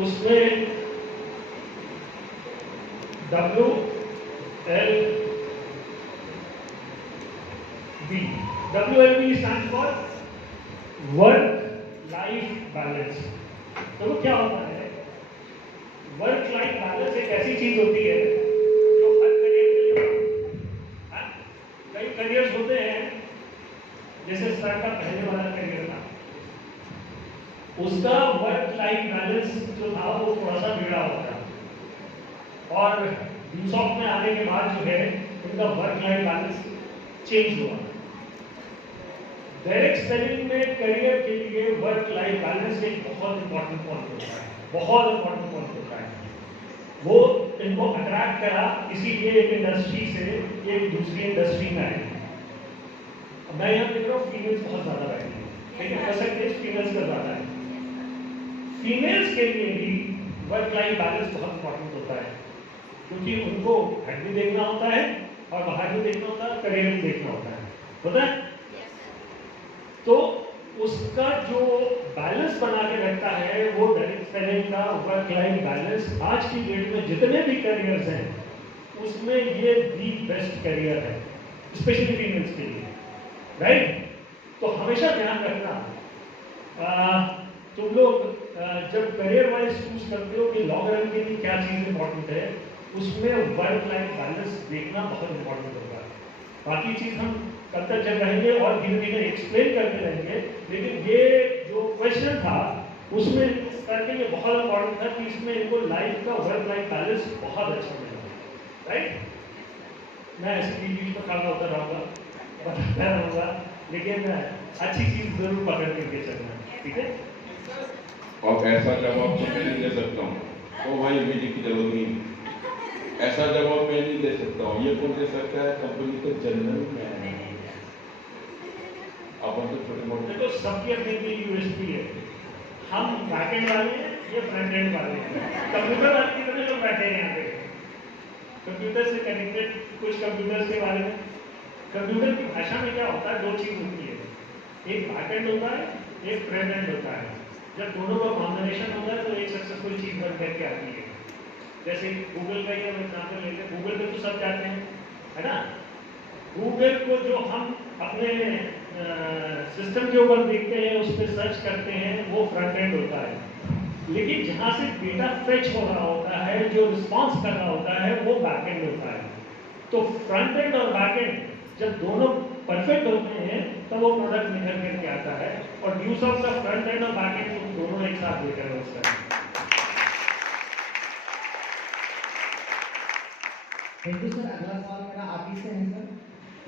उसमें WLB, WLB stand for work life balance. तो क्या होता है, वर्क लाइफ बैलेंस एक ऐसी चीज होती है जो हर करियर के लिए, कई करियर्स होते हैं, जैसे सर का पहले वाला करियर था, उसका वर्क लाइफ बैलेंस जो था वो थोड़ा सा बिगड़ा हुआ था, और यूसॉफ्ट में आने के बाद जो है उनका वर्क लाइफ बैलेंस चेंज हुआ। डायरेक्ट सेलिंग में करियर के लिए वर्क लाइफ बैलेंस एक बहुत इंपॉर्टेंट पॉइंट होता है, बहुत इंपॉर्टेंट पॉइंट होता है। वो इनको अट्रैक्ट करा, इसीलिए एक इंडस्ट्री से एक दूसरी इंडस्ट्री में आए। मैं यहाँ देख रहा हूँ फीमेल्स बहुत ज्यादा बैठी है, लेकिन परसेंटेज फीमेल्स का ज्यादा है। फीमेल्स के लिए भी वर्क लाइफ बैलेंस बहुत इंपॉर्टेंट होता है, क्योंकि उनको घर भी देखना होता है और बाहर भी देखना होता है, करियर भी देखना होता है। तो उसका जो बैलेंस बना के रखता है वो डायरेक्ट सेलिंग का वर्क लाइफ बैलेंस आज की डेट में जितने भी करियर्स हैं उसमें ये दी बेस्ट करियर है, स्पेशली फीमेल्स के लिए, राइट। तो हमेशा ध्यान रखना, तुम लोग जब करियर वाइज चूज करते हो कि लॉन्ग रन के लिए क्या चीज इंपॉर्टेंट है, उसमें वर्क लाइफ बैलेंस देखना बहुत इंपॉर्टेंट होगा। बाकी चीज हम कब तक चल रहेंगे और धीरे धीरे एक्सप्लेन करते रहेंगे, लेकिन ये जो क्वेश्चन था उसमें करके ये बहुत इंपॉर्टेंट था कि इसमें इनको लाइफ का वर्क लाइफ बैलेंस बहुत अच्छा मिला, राइट। मैं ऐसे बीच में खड़ा होता रहूँगा, बताता रहूँगा, लेकिन अच्छी चीज जरूर पकड़ करके चलना, ठीक है। और ऐसा जवाब तो मैं नहीं दे सकता हूँ, तो भाई मीडिया की जरूरत नहीं, ऐसा जवाब मैं नहीं दे सकता हूँ। ये कौन दे सकता है? कंपनी के जनरल मैनेजर। अपन तो छोटे मोटे, देखो सबकी अपनी अपनी यूएसपी है। हम बैकएंड वाले हैं, ये फ्रंट एंड वाले हैं। कंप्यूटर वाले कितने लोग बैठे हैं यहाँ पे? कंप्यूटर से कनेक्टेड कुछ कंप्यूटर्स के बारे में, कंप्यूटर की भाषा में क्या होता है, दो चीज होती है, एक बैकएंड होता है, एक फ्रंट एंड होता है। जब दोनों का कॉम्बिनेशन होता है तो एक सक्सेसफुल चीज बन करके आती है। जैसे गूगल का ही हम एग्जाम्पल लेते हैं, गूगल पे तो सब जाते हैं, है ना। गूगल को जो हम अपने सिस्टम के ऊपर देखते हैं, उस पर सर्च करते हैं, वो फ्रंट एंड होता है। लेकिन जहां से डेटा फेच हो रहा होता है, जो रिस्पॉन्स कर रहा होता है, वो बैक एंड होता है। तो फ्रंट एंड और बैक एंड जब दोनों परफेक्ट होते हैं तब वो प्रोडक्ट निकल करके आता है, और use of the front end और बैक एंड दोनों एक साथ लेकर होता है। Thank you sir. अगला सवाल मेरा आप ही से है सर।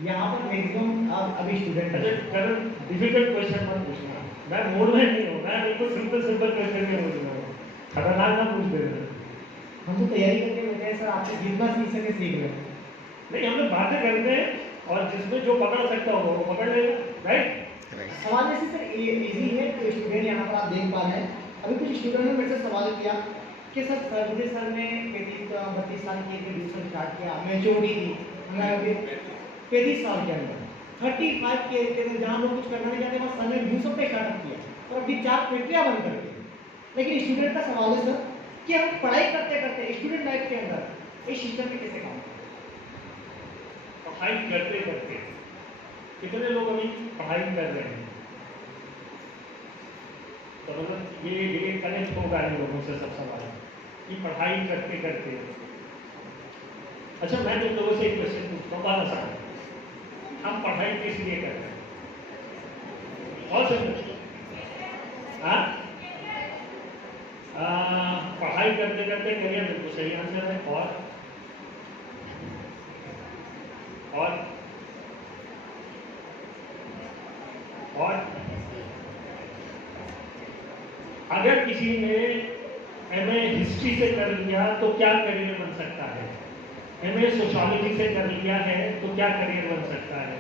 यहाँ पर मैक्सिमम अभी स्टूडेंट अच्छा करण, डिफिकल्ट क्वेश्चन मत पूछना, मैं मूड में नहीं हूँ, मैं बिल्कुल सिंपल सिंपल क्वेश्चन ही पूछ रहा हूँ, खतरनाक ना पूछ दे रहे। हम तो तैयारी करके बैठे हैं सर, आपसे जितना सीख सके सीख रहे हैं। नहीं, हम लोग बातें करते हैं और जिसमें जो पकड़ सकता होगा वो पकड़ लेगा, राइट। सवाल जैसे सर इजी है, तो स्टूडेंट यहाँ पर आप देख पा रहे हैं, अभी कुछ स्टूडेंट ने मेरे से सवाल किया कि सर मुझे सर ने 32 साल की ग्रेजुएशन स्टार्ट किया, मैच्योरिटी थी, मैं अभी 35 साल के अंदर 35 के अंदर जहाँ लोग कुछ करना नहीं चाहते, बस सर ने यूसुफ पे स्टार्टअप किया और अभी 4 फैक्ट्रियाँ बंद कर दी। लेकिन स्टूडेंट का सवाल है सर कि हम पढ़ाई करते करते स्टूडेंट लाइफ के अंदर इस सिस्टम में कैसे काम करें? पढ़ाई करते करते कितने लोग अभी पढ़ाई कर रहे हैं? तो मतलब ये कनेक्ट होगा इन लोगों से सब सवाल कि पढ़ाई करते करते। अच्छा मैं तुम लोगों से एक क्वेश्चन पूछता हूँ, बात आसान है, हम पढ़ाई किस लिए कर रहे हैं? बहुत सिंपल, हाँ, पढ़ाई करते करते करियर, बिल्कुल सही आंसर है। और अगर किसी ने एमए हिस्ट्री से कर लिया तो क्या करियर बन सकता है? एमए सोशियोलॉजी से कर लिया है तो क्या करियर बन सकता है?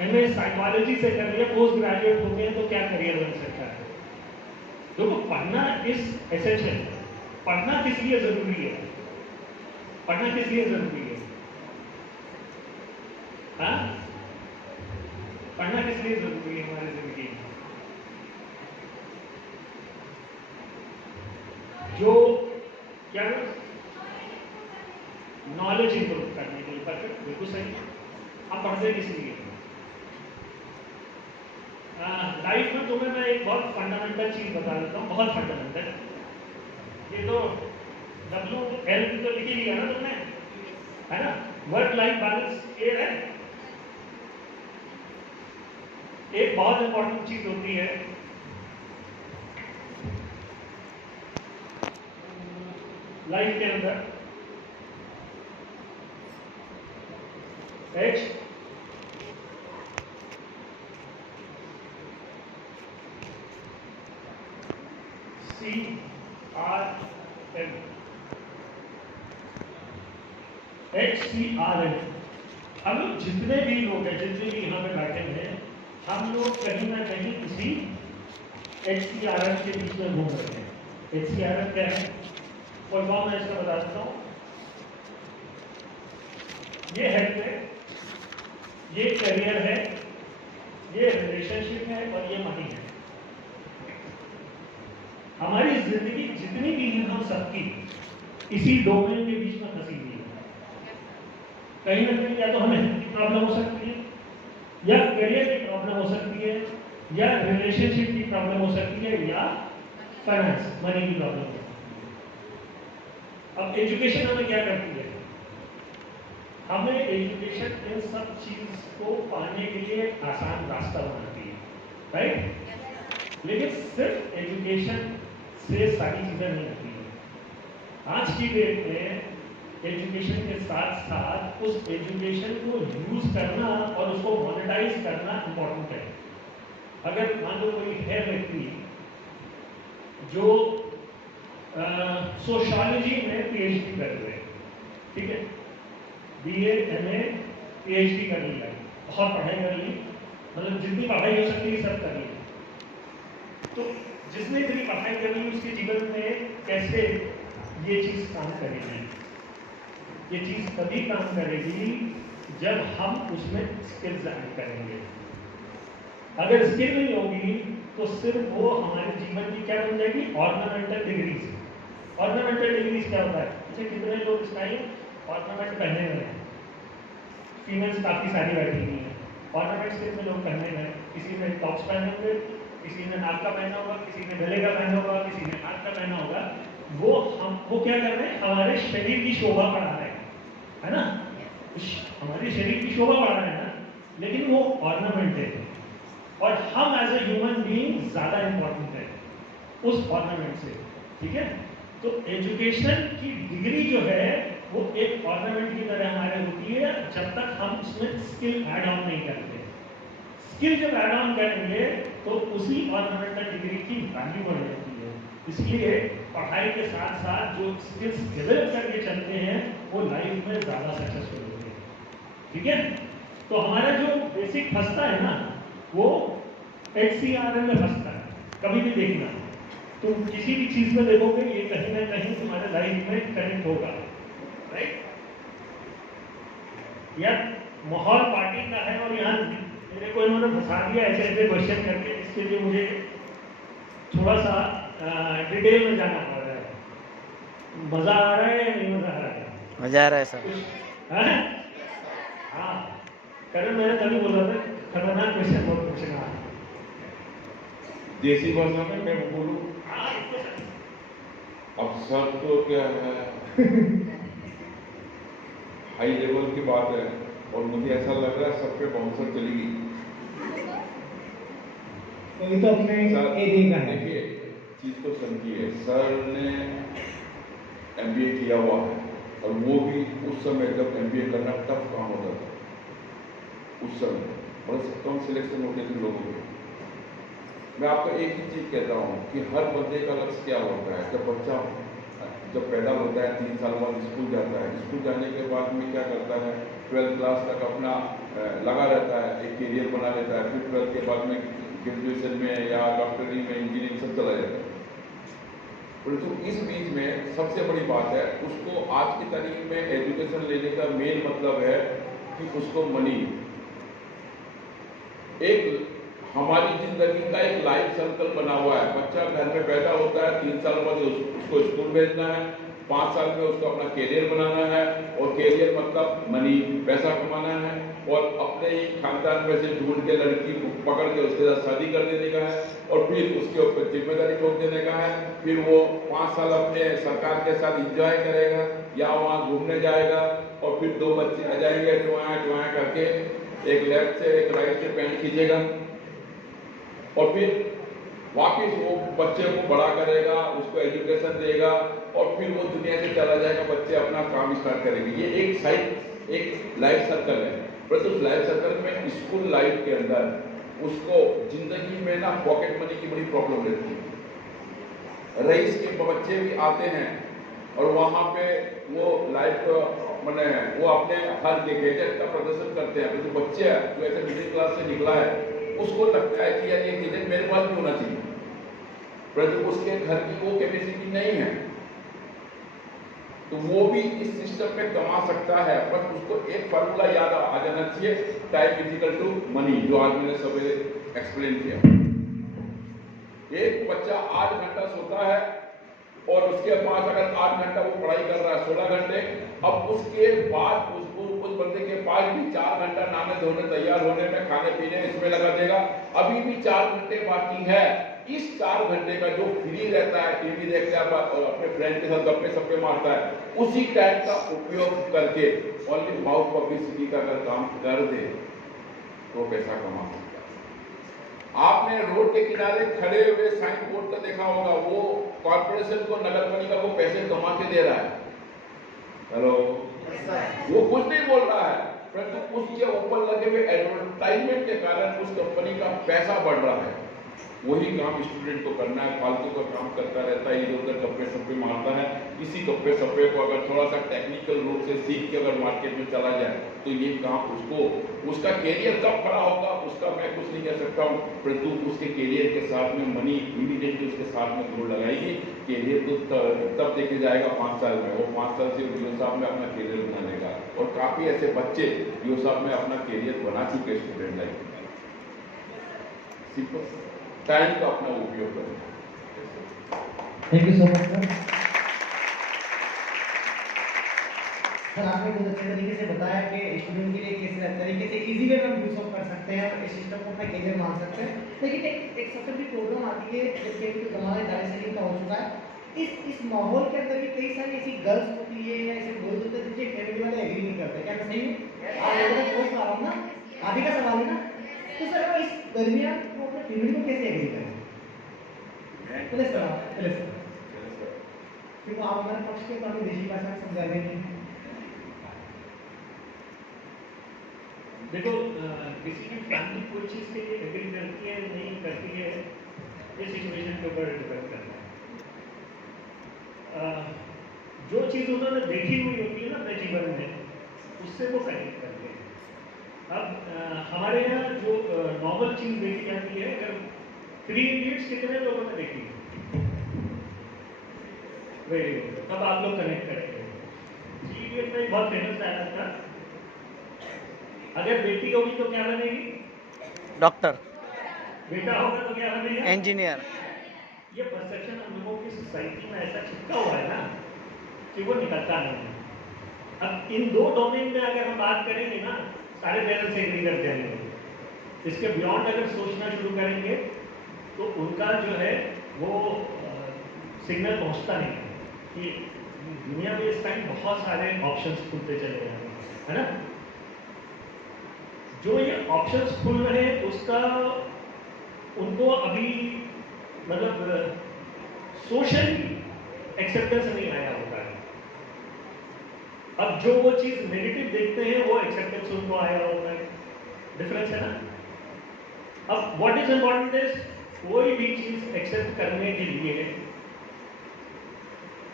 एमए साइकोलॉजी से कर लिया, पोस्ट ग्रेजुएट हो गए तो क्या करियर बन सकता है? देखो पढ़ना इज एसेंशियल। पढ़ना किस लिए जरूरी है? पढ़ना किस लिए जरूरी है? हाँ, पढ़ना किस लिए जरूरी है हमारी जिंदगी में? जो क्या नॉलेज इंप्रूव करने के लिए। परफेक्ट, बिल्कुल सही। आप पढ़ते किस लिए? लाइफ में तुम्हें मैं एक बहुत फंडामेंटल चीज बता देता हूँ, बहुत फंडामेंटल। ये तो WL तो लिख ही लिया ना तुमने, है ना? वर्क लाइफ बैलेंस क्लियर है? एक बहुत इंपॉर्टेंट चीज होती है लाइफ के अंदर, HCRM। हम लोग जितने भी लोग हैं, जितने भी यहाँ पे बैठे हैं, हम लोग कहीं ना कहीं किसी HCRM के बीच में घूम रहे हैं। HCRM क्या है? फुल फॉर्म मैं इसका बता देता हूँ। ये हेल्थ है, ये करियर है, ये रिलेशनशिप है और ये मनी है। हमारी जिंदगी जितनी भी है, हम सबकी इसी डोमेन के बीच में फंसी हुई है। कहीं ना कहीं या तो हमें हेल्थ की प्रॉब्लम हो सकती है, या करियर की प्रॉब्लम हो सकती है, या रिलेशनशिप की प्रॉब्लम हो सकती है, या फाइनेंस मनी की प्रॉब्लम हो सकती है। अब एजुकेशन हमें क्या करती है? हमें एजुकेशन इन सब चीज को पाने के लिए आसान रास्ता बनाती है, राइट? लेकिन सिर्फ एजुकेशन से सारी चीजें नहीं होती है। आज की डेट में एजुकेशन के साथ साथ उस एजुकेशन को यूज करना और उसको मोनेटाइज करना इंपॉर्टेंट है। अगर मान लो कोई है व्यक्ति जो सोशियोलॉजी में PhD कर रहे हैं, ठीक है, BA MA PhD कर लिया, बहुत पढ़ाई कर ली, मतलब जितनी पढ़ाई हो सकती है सब कर ली। तो जिसने इतनी पढ़ाई कर ली, उसके जीवन में कैसे ये चीज काम करेगी? ये चीज तभी काम करेगी जब हम उसमें स्किल्स ऐड करेंगे। अगर स्किल नहीं होगी तो सिर्फ वो हमारे जीवन की क्या बन जाएगी? Ornamental degrees. ऑर्नामेंटल डिग्रीज क्या होता है? अच्छा, कितने लोग इस टाइम ऑर्नामेंट पहने हुए हैं? फीमेल्स काफी सारी बैठी हुई हैं। ऑर्नामेंट्स कितने लोग पहने हुए हैं? किसी ने टॉप्स पहने होंगे, किसी ने नाक का पहना होगा, किसी ने गले का पहना होगा, किसी ने हाथ का पहना होगा। वो क्या कर रहे हैं? हमारे शरीर की शोभा बढ़ा रहे हैं, है ना? हमारे शरीर की शोभा बढ़ा रहे हैं ना, लेकिन वो ऑर्नामेंट है और हम एज ए ह्यूमन बीइंग ज्यादा इंपॉर्टेंट है उस ऑर्नामेंट से, ठीक है? तो एजुकेशन की डिग्री जो है वो एक ऑर्नामेंट की तरह हमारे होती है जब तक हम उसमें स्किल ऐड ऑन नहीं करते। स्किल जब ऐड ऑन करेंगे तो उसी ऑर्नामेंटल डिग्री की वैल्यू बढ़ जाती है। इसलिए पढ़ाई के साथ साथ जो स्किल्स डेवलप करके चलते हैं वो लाइफ में ज्यादा सक्सेसफुल होते हैं, ठीक है? तो हमारा जो बेसिक फंसता है ना, वो HCRM में फंसता है। कभी भी देखना, तुम किसी भी चीज में देखोगे ये कहीं ना कहीं तुम्हारे लाइफ में कनेक्ट होगा, राइट? यार माहौल पार्टी का है और यहाँ मेरे को इन्होंने फंसा दिया ऐसे ऐसे क्वेश्चन करके, इसके लिए मुझे थोड़ा सा डिटेल में जाना पड़ रहा है। मजा आ रहा है या नहीं मजा आ रहा है? मजा आ रहा है सर। हाँ, करण मैंने तभी बोला था खतरनाक क्वेश्चन बहुत पूछना है। देसी भाषा में मैं बोलूँ, अब सर तो क्या है हाई लेवल की बात है और मुझे ऐसा लग रहा है सब पे बाउंसर चलेगी। ये तो अपने एरिया का है। देखिए चीज तो समझिए, सर ने MBA किया हुआ है और वो भी उस समय जब MBA करना टफ काम होता था, उस समय बस कम सिलेक्शन होते थे लोगों के। मैं आपको एक ही चीज कहता हूँ कि हर बंदे का लक्ष्य क्या होता है। जब बच्चा जब पैदा होता है 3 साल बाद स्कूल जाता है, स्कूल जाने के बाद में क्या करता है, 12th क्लास तक अपना लगा रहता है, एक कैरियर बना लेता है, फिर 12th के बाद में ग्रेजुएशन में या डॉक्टरी में इंजीनियरिंग सब चला जाता है। परंतु इस बीच में सबसे बड़ी बात है, उसको आज की तारीख में एजुकेशन लेने का मेन मतलब है कि उसको मनी, एक हमारी जिंदगी का एक लाइफ सर्कल बना हुआ है। बच्चा घर में पैदा होता है, 3 साल बाद उसको स्कूल भेजना है, 5 साल में उसको अपना कैरियर बनाना है, और कैरियर मतलब मनी, पैसा कमाना है, और अपने ही खानदान में से ढूंढ के लड़की को पकड़ के उसके साथ शादी कर देने का है, और फिर उसके ऊपर जिम्मेदारी ठोक देने का है। फिर वो 5 साल अपने सरकार के साथ एंजॉय करेगा या वहाँ घूमने जाएगा, और फिर 2 बच्चे आ जाएंगे टुआ करके, एक लेफ्ट से एक राइट से पैंट खींचेगा, और फिर वापिस वो बच्चे को बड़ा करेगा, उसको एजुकेशन देगा, और फिर वो दुनिया से चला जाएगा, बच्चे अपना काम स्टार्ट करेंगे। ये एक लाइफ सर्कल है। पर उस लाइफ सर्कल में स्कूल लाइफ के अंदर उसको जिंदगी में ना पॉकेट मनी की बड़ी प्रॉब्लम रहती है। रईस के बच्चे भी आते हैं और वहाँ पे वो लाइफ मैंने वो अपने हर गैजेट का प्रदर्शन करते हैं। तो जो बच्चे है जो ऐसे मिडिल क्लास से निकला है, उसको लगता है कि यार ये गैजेट मेरे पास भी होना चाहिए, परंतु उसके घर की वो कैपेसिटी नहीं है, तो वो भी इस सिस्टम में कमा सकता है। बस उसको एक फार्मूला याद आ जाना चाहिए, टाइम इक्वल टू मनी, जो आज मैंने सवेरे एक्सप्लेन किया। एक बच्चा 8 घंटा सोता है और उसके पास अगर 8 घंटा वो पढ़ाई कर रहा है, 16 घंटे, अब उसके बाद उस बंदे के पास भी 4 घंटा नहाने धोने तैयार होने में, खाने पीने इसमें लगा देगा, अभी भी 4 घंटे बाकी है। इस 4 घंटे का जो फ्री रहता है, टीवी देखता है और अपने फ्रेंड के साथ गप्पे सप्पे मारता है, उसी टाइम का उपयोग करके ओनली माउथ पब्लिसिटी का अगर काम कर दे तो पैसा कमा सकता है। आपने रोड के किनारे खड़े हुए साइन बोर्ड का देखा होगा, वो कॉर्पोरेशन को, नगर पालिका को पैसे कमा के दे रहा है। हेलो, वो कुछ नहीं बोल रहा है, परंतु उसके ऊपर लगे हुए एडवर्टाइजमेंट के कारण उस कंपनी का पैसा बढ़ रहा है। वही काम स्टूडेंट को करना है, फालतू का काम करता रहता है, इधर उधर गप्पे सप्पे मारता है। इसी गप्पे सप्पे को अगर थोड़ा सा टेक्निकल रूप से सीख के अगर मार्केट में चला जाए तो ये काम उसका कैरियर कब खड़ा होगा उसका मैं कुछ नहीं कह सकता हूँ, परंतु उसके कैरियर के साथ में मनी इमीडिएटली उसके साथ में जोड़ लगाएगी। कैरियर तो तब देखे जाएगा 5 साल में, वो 5 साल से यूएस साहब में अपना कैरियर बनाने का, और काफी ऐसे बच्चे यूएस साहब में अपना कैरियर बना चुके स्टूडेंट लाइफ में। सिंपल टाइम का अपना उपयोग करें। Thank you so much sir. Sir आपने बहुत अच्छे तरीके से बताया कि स्टूडेंट के लिए किस तरीके से इजी वे में हम यूज कर सकते हैं और इस सिस्टम को अपना कैरियर मान सकते हैं। लेकिन एक सबसे बड़ी प्रॉब्लम आती है जबकि एक जमाना डायरेक्ट सेलिंग का हो चुका है, इस माहौल के अंदर भी कई सारी ऐसी गर्ल्स होती है या ऐसे बॉयज होते हैं जिनके फैमिली वाले एग्री नहीं करते। क्या मैं सही हूँ? आप लोगों का पोस्ट आ रहा हूँ ना, आगे का सवाल है ना, तो सर वो इस दरमियान वो अपने फैमिली को कैसे एग्री करें? चले सर फिर आप हमारे पक्ष के तो देशी भाषा में समझा देंगे। देखो, किसी की फैमिली कोई चीज़ के लिए एग्री करती है नहीं करती है, ये सिचुएशन के ऊपर डिपेंड करता है। जो चीज़ उन्होंने देखी हुई होती है ना अपने जीवन में, उससे वो कनेक्ट करते हैं। अब हमारे यहाँ जो नॉर्मल चीज़ देखी जाती है, अगर 3 इडियट्स कितने लोगों ने देखी? वेरी गुड, तब आप लोग कनेक्ट करेंगे। 3 इडियट में एक बहुत फेमस डायलॉग था, अगर बेटी होगी तो क्या बनेगी? डॉक्टर। बेटा होगा तो क्या बनेगा? इंजीनियर। ये परसेप्शन हम लोगों की सोसाइटी में ऐसा चिपका हुआ है ना कि वो निकलता नहीं है। अब इन 2 डोमेन में अगर हम बात करेंगे ना, सारे पेरेंट्स एग्री कर जाएंगे। इसके बियॉन्ड अगर सोचना शुरू करेंगे तो उनका जो है वो सिग्नल पहुंचता नहीं है कि दुनिया में इस टाइम बहुत सारे ऑप्शंस खुलते चले गए हैं, है ना? जो ये ऑप्शंस खुल रहे हैं उसका उनको अभी मतलब सोशली एक्सेप्टेंस नहीं आया होता है। अब जो वो चीज नेगेटिव देखते हैं वो एक्सेप्टेंस उनको आया होता है। डिफरेंस है ना? अब व्हाट इज इंपॉर्टेंट इज कोई भी चीज एक्सेप्ट करने के लिए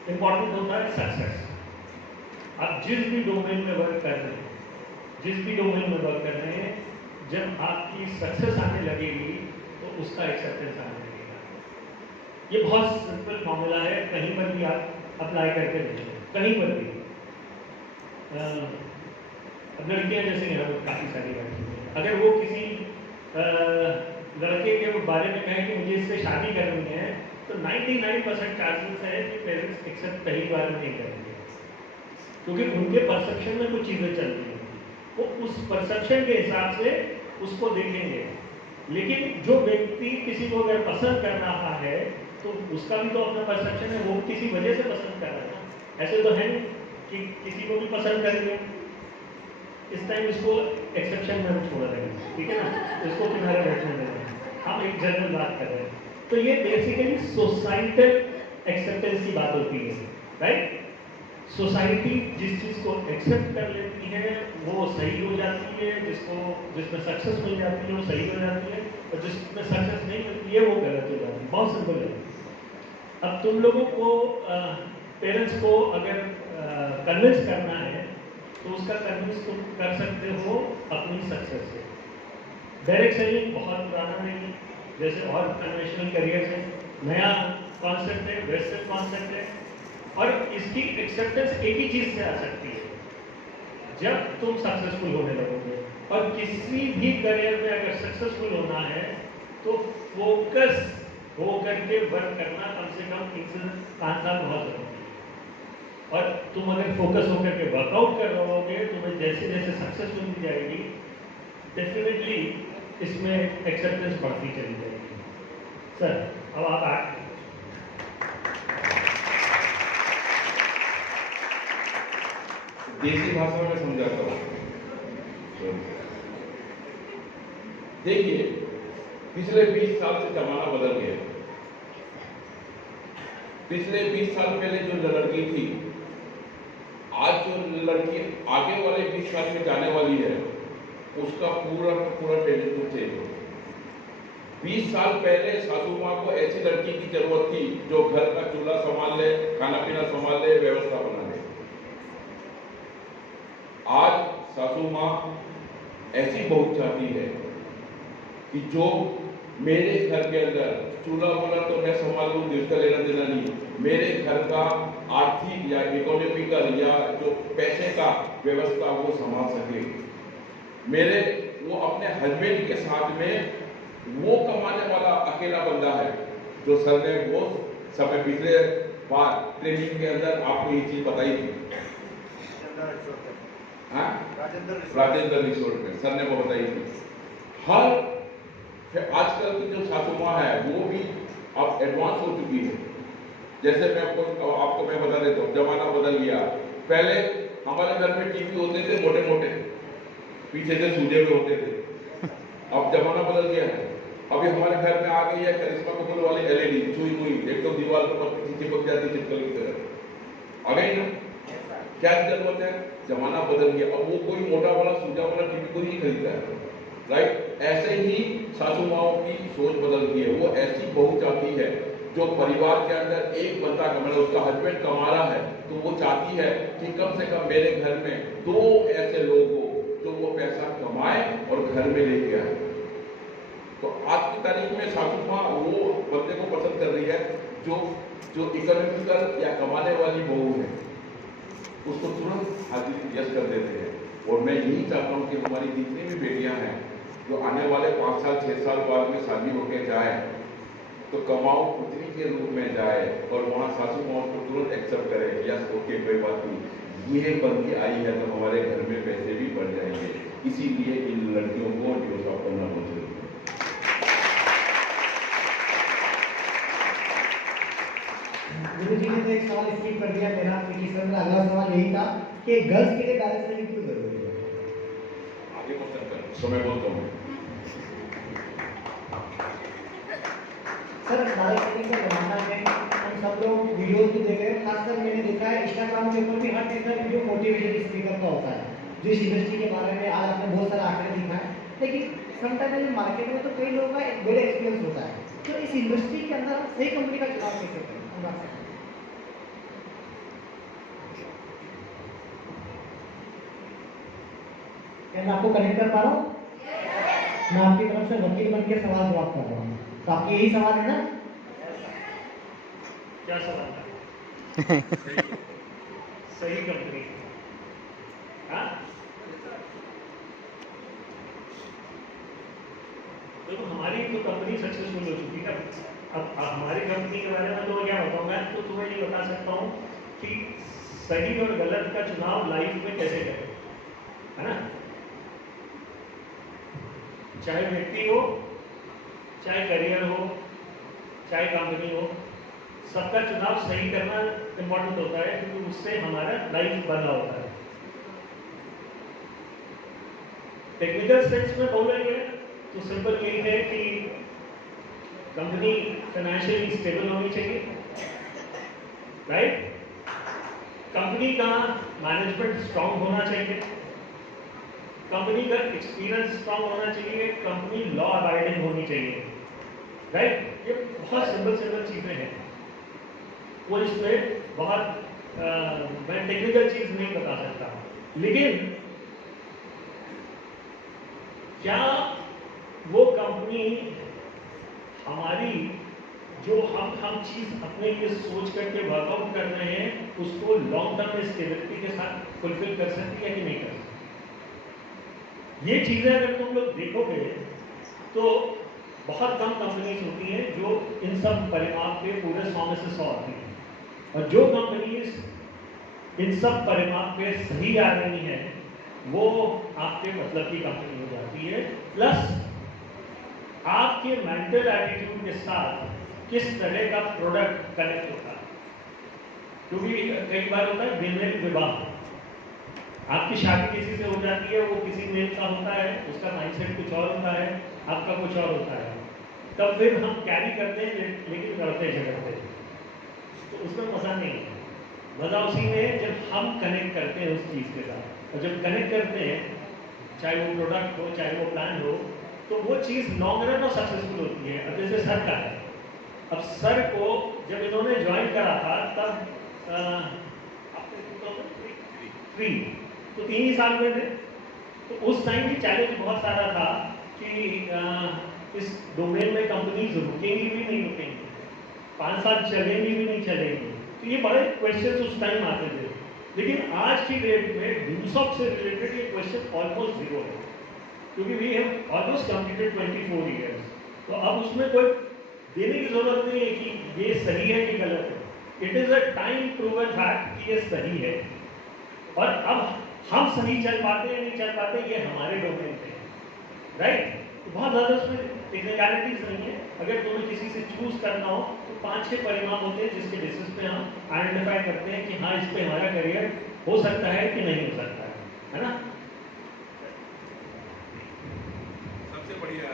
इंपॉर्टेंट होता है सक्सेस। आप जिस भी डोमेन में वर्क कर रहे हैं, जब आपकी सक्सेस आने लगेगी तो उसका एक्सेप्टेंस आने लगेगा। ये बहुत सिंपल फॉर्मूला है, कहीं पर भी आप अप्लाई करके देखिए, कहीं पर भी। अब लड़कियां जैसे यहाँ पर काफ़ी सारी बैठी हैं, अगर वो किसी लड़के के बारे में कहें कि मुझे इससे शादी करनी है, तो 99% चांसेस है कि पेरेंट्स एक्सेप्ट पहली बार में नहीं करेंगे, क्योंकि उनके परसेप्शन में कुछ चीज़ें चलती हैं, वो उस परसेप्शन के हिसाब से उसको देखेंगे। लेकिन जो व्यक्ति किसी को अगर पसंद कर रहा है तो उसका भी तो अपना परसेप्शन है, वो किसी वजह से पसंद कर रहा है ना। ऐसे तो है नहीं कि किसी को भी पसंद कर लिया। इस टाइम इसको एक्सेप्शन में छोड़ रहे हैं, ठीक है ना, इसको किनारे बैठने दे रहे हैं, हम एक जनरल बात कर रहे हैं। तो ये बेसिकली सोसाइटल एक्सेप्टेंस की बात होती है, राइट। सोसाइटी जिस चीज़ को एक्सेप्ट कर लेती है वो सही हो जाती है, जिसमें सक्सेस मिल जाती है वो सही हो जाती है, और जिसमें सक्सेस नहीं मिलती है वो गलत हो जाती है। बहुत सिंपल है। अब तुम लोगों को पेरेंट्स को अगर कन्विंस करना है तो उसका कन्विंस तुम कर सकते हो अपनी सक्सेस से। डायरेक्ट सेलिंग बहुत पुराना नहीं, जैसे और कन्वेंशनल करियर है, नया कॉन्सेप्ट है, वेस्टर्न कॉन्सेप्ट है, और इसकी एक्सेप्टेंस एक ही चीज से आ सकती है, जब तुम सक्सेसफुल होने लगोगे। और किसी भी करियर में अगर सक्सेसफुल होना है तो फोकस हो करके वर्क करना कम से कम 3 से 5 साल बहुत जरूरी है। और तुम अगर फोकस होकर के वर्कआउट कर रहोगे, तुम्हें जैसे जैसे सक्सेस मिलती जाएगी, डेफिनेटली इसमें एक्सेप्टेंस बढ़ती चली जाएगी। सर अब आप देसी भाषा में समझाता हूँ। देखिए, पिछले 20 साल से जमाना बदल गया। पिछले 20 साल पहले जो लड़की थी, आज जो लड़की आगे वाले 20 साल में जाने वाली है, उसका पूरा का पूरा ट्रेडिशन चेंज हो। 20 साल पहले सासू माँ को ऐसी लड़की की जरूरत थी जो घर का चूल्हा संभाल ले, खाना पीना संभाल ले, व्यवस्था बना ले। आज सासू माँ ऐसी बहू चाहती है कि जो मेरे घर के अंदर चूल्हा बोला तो मैं संभाल लूँ, जिसका लेना देना नहीं, मेरे घर का आर्थिक या इकोनॉमिकल या जो पैसे का व्यवस्था वो संभाल सके। मेरे वो अपने हस्बैंड के साथ में वो कमाने वाला अकेला बंदा है, जो सर ने वो समय पिछले बार ट्रेनिंग के अंदर आपको ये चीज बताई थी। राजेंद्र रिसोर्ट में सर ने वो बताई थी। आजकल की जो सासू माँ है वो भी अब एडवांस हो चुकी है। जैसे मैं आपको मैं बता देता हूँ, जमाना बदल गया। पहले हमारे घर में टीवी होते थे मोटे मोटे, पीछे से सूजे हुए होते थे। अब जमाना बदल गया है। अभी हमारे घर में आ गई है करिश्मा कपूर वाली एलईडी, चुई मुई एकदम दीवार पर चिपक जाती चिपकली की तरह। आ गई ना, क्या जरूरत है? जमाना बदल गया। अब वो कोई मोटा वाला सूजा वाला टीवी को नहीं खरीदता है, राइट। ऐसे ही सासू माओं की सोच बदल गई है। वो ऐसी बहू चाहती है जो परिवार के अंदर एक बंदा कमा, उसका हस्बैंड कमा रहा है तो वो चाहती है कि कम से कम मेरे घर में 2 ऐसे लोग हो जो वो पैसा कमाए और घर में लेके आए। तो आज की तारीख में सासू माँ वो बंदे को पसंद कर रही है जो इकोनॉमिकल या कमाने वाली बहू है, उसको तुरंत हाजिर यस कर देते हैं। और मैं यही चाहता हूँ कि हमारी जितनी भी बेटियां हैं जो आने वाले 5 साल 6 साल बाद में शादी होकर जाए तो कमाओ पुत्री के रूप में जाए और वहाँ सासू माँ को तुरंत एक्सेप्ट करे, यस ओके कोई बात नहीं, ये बंदी आई है तो हमारे घर में पैसे भी बढ़ जाएंगे। इसीलिए इन लड़कियों को डिवोर्स ऑफ करना बहुत जरूरी है। गुरु जी ने तो एक सवाल स्किप कर दिया मेरा, क्योंकि सर मेरा अगला सवाल यही था कि गर्ल्स के लिए बैलेंस करने क्यों जरूरी है? आगे क्वेश्चन कर, समय बोलता हूँ। सर डायरेक्ट सेलिंग का जमाना है, हम सब लोग वीडियोस भी देख रहे हैं। खासकर मैंने देखा है इंस्टाग्राम के ऊपर भी हर तीसरा वीडियो मोटिवेशन स्पीकर का होता है, जो इस इंडस्ट्री के बारे में आज आपने बहुत सारा आंकड़े दिखाए। लेकिन समटाइम मार्केट में तो कई लोगों का एक बड़ा एक्सपीरियंस होता है, तो इस इंडस्ट्री के अंदर सही कंपनी का चुनाव कैसे करें? क्या मैं आपको कनेक्ट कर पा रहा हूँ? मैं आपकी तरफ से वकील बन के सवाल जवाब कर रहा हूँ, तो आपकी यही सवाल है ना? क्या सवाल है? सही कंपनी। हाँ, देखो हमारी तो कंपनी सक्सेसफुल हो चुकी है। अब हमारी कंपनी के बारे में तो मैं क्या बताऊँ, मैं तो तुम्हें ये बता सकता हूँ कि सही और गलत का चुनाव लाइफ में कैसे करें, है ना। चाहे व्यक्ति हो, चाहे करियर हो, चाहे कंपनी हो, सबका चुनाव सही करना इम्पोर्टेंट होता है, क्योंकि उससे हमारा लाइफ बदला होता है। टेक्निकल सेंस में बोलेंगे तो सिंपल यही है कि कंपनी फाइनेंशियली स्टेबल होनी चाहिए, राइट। कंपनी का मैनेजमेंट स्ट्रांग होना चाहिए, कंपनी का एक्सपीरियंस स्ट्रांग होना चाहिए, कंपनी लॉ अबाइडिंग होनी चाहिए, राइट। ये बहुत सिंपल चीजें हैं, वो इसमें बहुत मैं टेक्निकल चीज नहीं बता सकता, लेकिन क्या वो कंपनी हमारी जो हम चीज अपने लिए सोच करके वर्कआउट कर रहे हैं उसको लॉन्ग टर्म में स्टेबिलिटी के साथ फुलफिल कर सकती है कि नहीं कर सकती। ये चीजें अगर तुम लोग देखोगे तो बहुत कम कंपनीज होती हैं जो इन सब परिमाप पे पूरे 100 में से 100 आती हैं, और जो कंपनीज इन सब परिमाप पे सही आ रही है वो आपके मतलब की कंपनी हो जाती है। प्लस आपके मेंटल एटीट्यूड के साथ किस तरह का प्रोडक्ट कनेक्ट होता है, क्योंकि कई बार होता है बेमेल विवाह, आपकी शादी किसी से हो जाती है, वो किसी मेल का होता है, उसका माइंडसेट कुछ और होता है, आपका कुछ और होता है, तब फिर हम कैरी करते हैं लेकिन करते झगड़ते हैं, तो उसमें मजा नहीं है। मजा उसी में है जब हम कनेक्ट करते हैं उस चीज के साथ, और जब कनेक्ट करते हैं चाहे वो प्रोडक्ट हो चाहे वो प्लान हो, तो वो चीज लॉन्ग रन में सक्सेसफुल होती है। अब जैसे सर का है, अब सर को जब इन्होंने ज्वाइन करा था तब आपने 2003 तो 3 ही साल में थे, तो उस टाइम भी चैलेंज बहुत सारा था कि इस डोमेन में कंपनीज रुकेंगी भी नहीं रुकेंगी, 5 साल चलेंगी भी नहीं चलेंगी, तो ये बड़े क्वेश्चन उस टाइम आते थे। लेकिन आज की डेट में डूसॉफ्ट से रिलेटेड ये क्वेश्चन ऑलमोस्ट जीरो है, क्योंकि we have almost completed 24 years, तो अब उसमें कोई देने की जरूरत नहीं है कि ये सही है कि गलत है। It is a time proven fact कि ये सही है, और अब हम सही चल पाते हैं नहीं चल पाते ये हमारे डोमेन पे, राइट। तो बहुत ज्यादा उसमें टेक्निकलिटीज नहीं है। अगर तुम्हें किसी से चूज करना हो तो 5-6 परिणाम होते हैं जिसके बेसिस पे हम आइडेंटिफाई करते हैं कि हाँ इस पे हमारा करियर हो सकता है कि नहीं हो सकता है ना। सबसे बढ़िया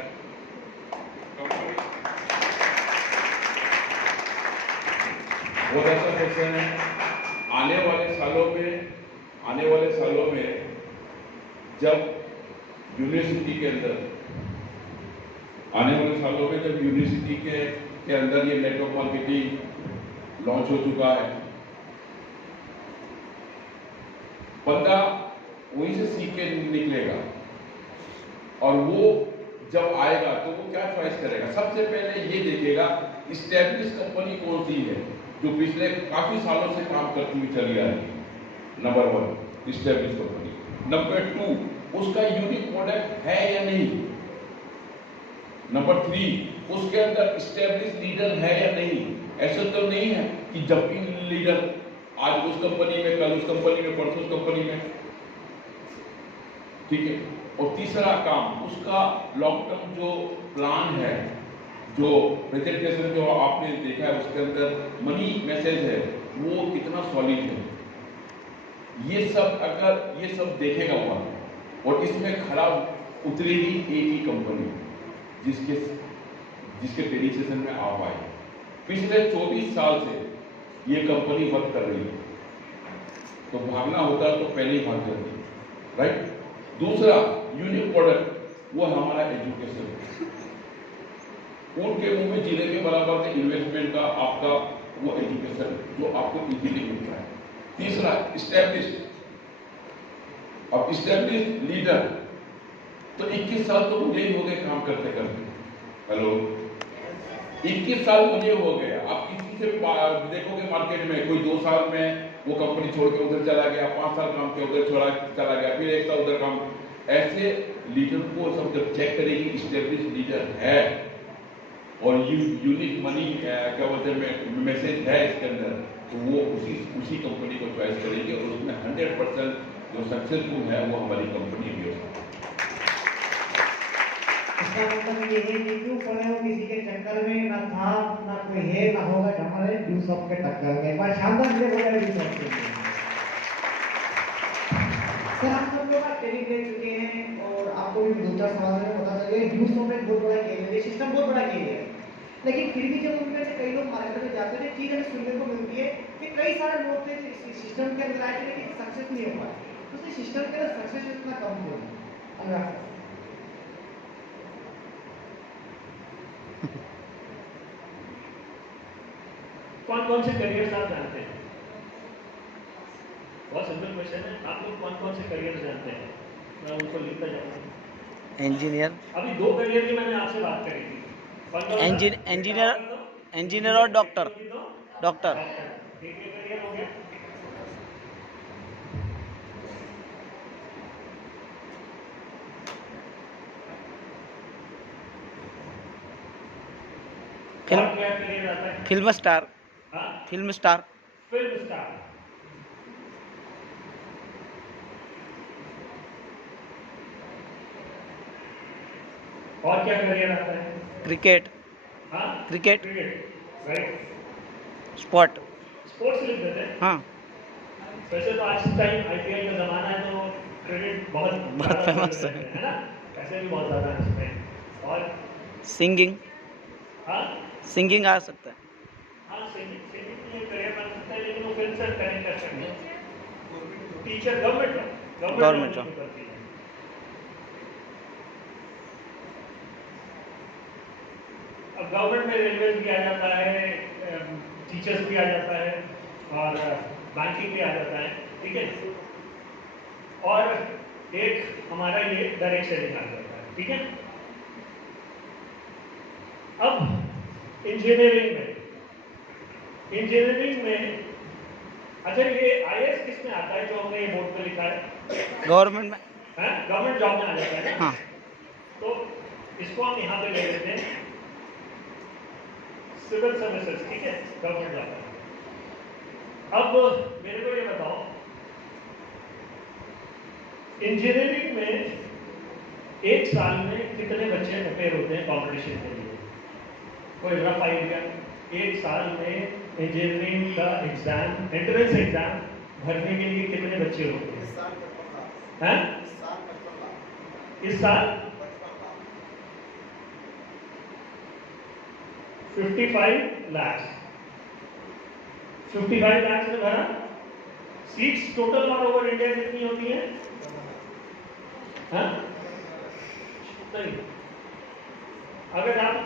बहुत अच्छा क्वेश्चन है। आने वाले सालों में जब यूनिवर्सिटी के अंदर ये नेटवर्क मार्केटिंग लॉन्च हो चुका है, बंदा वहीं से सीख के निकलेगा, और वो जब आएगा तो वो क्या चॉइस करेगा, सबसे पहले ये देखेगा इस्टेब्लिश कंपनी कौन सी है जो पिछले काफी सालों से काम करती हुई चली आ रही है। Number 1 establish company. नंबर 2 उसका यूनिक प्रोडक्ट है या नहीं। नंबर 3 उसके अंदर इस्टेब्लिश लीडर है या नहीं। ऐसा तो नहीं है कि जब भी लीडर आज उस कंपनी में, कल उस कंपनी में, परसों उस कंपनी में, ठीक है। और तीसरा काम उसका लॉन्ग टर्म जो प्लान है, जो प्रेजेंटेशन जो आपने देखा है उसके अंदर मनी मैसेज है वो कितना सॉलिड है, ये सब देखेगा हुआ, और इसमें खराब उतरेगी एक ही कंपनी जिसके डेडिकेशन में आप आए। पिछले 24 साल से ये कंपनी वर्क कर रही है, तो भागना होता तो पहले ही भाग जाती, राइट। दूसरा यूनिक प्रोडक्ट वो हमारा एजुकेशन है। उनके मुंह में जिले के बराबर के इन्वेस्टमेंट का आपका वो एजुकेशन जो आपको इजीली मिलता है। तीसरा इस्टेब्लिश्ड, अब इस्टेब्लिश्ड लीडर तो 21 साल तो मुझे ही हो गए काम करते करते। हेलो, 21 साल मुझे हो गए। आप किसी से देखोगे मार्केट में कोई 2 साल में वो कंपनी छोड़ के उधर चला गया, 5 साल काम किया उधर चला गया, फिर 1 साल उधर काम, ऐसे लीडर को सब जब चेक करेगी इस्टेब्लिश लीडर है और यूनिक मनी क्या बोलते हैं मैसेज है इसके अंदर, तो वो उसी कंपनी को चॉइस करेंगे और उसमें 100% जो सक्सेसफुल है वो हमारी कंपनी भी होगी। इसका मतलब ये है कि क्यों पड़े हो किसी के चक्कर में, ना था ना कोई है ना होगा हमारे ड्यू शॉप के टक्कर में। बस शानदार से बोला ड्यू शॉप के लिए। सर आप सब लोग ट्रेनिंग ले चुके हैं और आपको भी दो चार सवाल में पता चल गया ड्यू शॉप एक बहुत बड़ा खेल है, सिस्टम बहुत बड़ा खेल है। लेकिन फिर भी जब उनमें से कई लोग मार्केट में जाते हैं चीज हमें सुनने को मिलती है कि कई सारे लोग थे सिस्टम के अंदर आए थे लेकिन सक्सेस नहीं हो पाए। तो सिस्टम के अंदर सक्सेस इतना कम क्यों है? अनुराग सर। कौन कौन से करियर्स आप जानते हैं? बहुत सिंपल क्वेश्चन है। आप लोग कौन कौन से करियर जानते हैं? मैं उनको लिखता जाऊंगा। इंजीनियर, अभी 2 करियर की मैंने आपसे बात करी थी। इंजीनियर और डॉक्टर। डॉक्टर एक ये करियर हो गया। और क्या करियर आता है? फिल्म स्टार, हाँ? Film star, film star. और क्या करियर आता है? क्रिकेट, हाँ? Cricket, cricket, right. Sport. Sports लिख देते हैं। हाँ, वैसे तो आज टाइम आईपीएल का जमाना है तो क्रिकेट बहुत बहुत ज़्यादा फेमस चल रहा है ना? पैसे भी बहुत ज़्यादा हैं इसमें। और सिंगिंग, हाँ सिंगिंग आ सकता है। हाँ, सिंगिंग में करियर बन सकता है लेकिन वो फिल्म से कनेक्ट कर सकते हैं। Teacher government job. करती है। अब गवर्नमेंट में रेलवे भी आ जाता है, टीचर्स भी आ जाता है और बैंकिंग भी आ जाता है, ठीक है। और एक हमारा ये डायरेक्ट सेलिंग आ जाता है, ठीक है। अब इंजीनियरिंग में अच्छा ये आईएएस किस में आता है जो हमने ये बोर्ड पे लिखा है? गवर्नमेंट में। गवर्नमेंट जॉब में आ जाता है ना? हाँ, तो इसको हम यहाँ पे ले लेते हैं सिविल सर्विसेज, ठीक है, गवर्नमेंट जॉब। अब मेरे को ये बताओ इंजीनियरिंग में एक साल में कितने बच्चे प्रिपेयर होते हैं कंपटीशन के लिए? कोई रफ आइडिया? एक साल में इंजीनियरिंग का एग्जाम, एंट्रेंस एग्जाम भरने के लिए कितने बच्चे होते हैं? इस साल 55 लाख। 55 लाख ने भरा। Seats total all over India कितनी होती है? हाँ? सही। अगर आप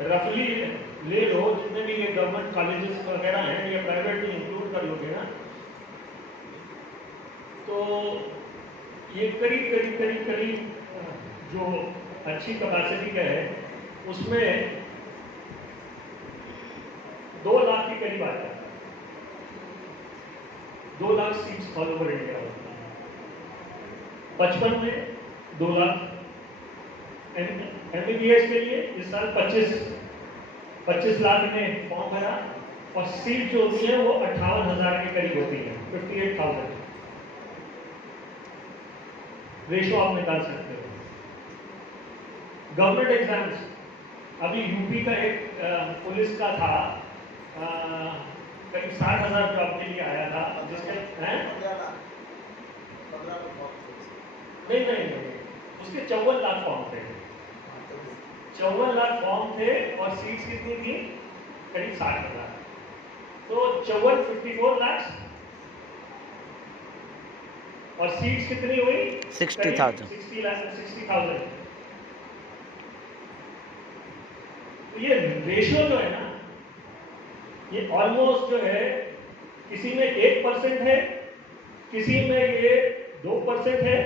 रफली ले लो जितने भी ये गवर्नमेंट कॉलेजेस वगैरह हैं या प्राइवेट भी इंक्लूड कर लोगे ना, तो ये करीब जो अच्छी कैपेसिटी का है उसमें 2 लाख के करीब आ जाता है। 2 lakh seats all over India होती है। 55 में 2 लाख। एमबीबीएस के लिए इस साल 25 लाख ने फॉर्म भरा और सीट जो होती है वो 58,000 के करीब होती है, 58,000। रेशो आप निकाल सकते हो। गवर्नमेंट एग्जाम्स अभी यूपी का एक पुलिस का था, करीब 60,000 जॉब के लिए आया था जिसके नहीं उसके 54 लाख फॉर्म थे। 54 लाख फॉर्म थे और सीट्स कितनी थी? करीब 60,000। तो 54 लाख और सीट्स कितनी हुई? 60,000। 60,000। तो ये रेशियो जो है ना, ये ऑलमोस्ट जो है किसी में 1% है, किसी में ये 2% है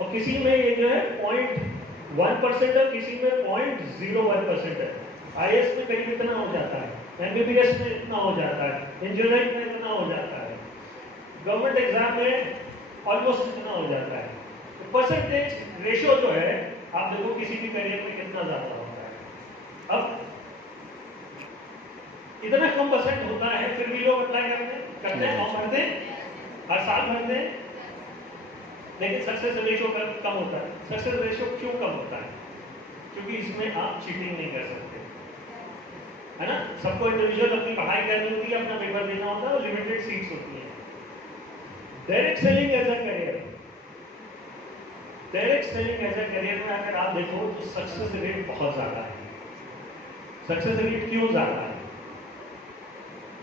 और किसी में ये जो है 0.1% है, किसी में 0.01% है। आईएएस में करीब इतना हो जाता है, एमबीबीएस में इतना हो जाता है, इंजीनियरिंग में इतना हो जाता है, गवर्नमेंट एग्जाम में ऑलमोस्ट इतना हो जाता है। परसेंटेज रेशो जो है आप देखो किसी भी करियर में कितना ज्यादा होता है। अब इतना कम परसेंट होता है फिर भी लोग अप्लाई करते हैं फॉर्म भरते हैं, हर साल भरते हैं, लेकिन सक्सेस रेशो कम होता है। सक्सेस रेशो क्यों कम होता है? क्योंकि इसमें आप चीटिंग नहीं कर सकते, है ना। सबको इंडिविजुअल अपनी पढ़ाई करनी होती है, अपना पेपर देना होता है और लिमिटेड सीट्स होती है। Direct selling as a career, direct selling as a career में अगर आप देखो तो सक्सेस रेट बहुत ज्यादा है। सक्सेस रेट क्यों ज्यादा है?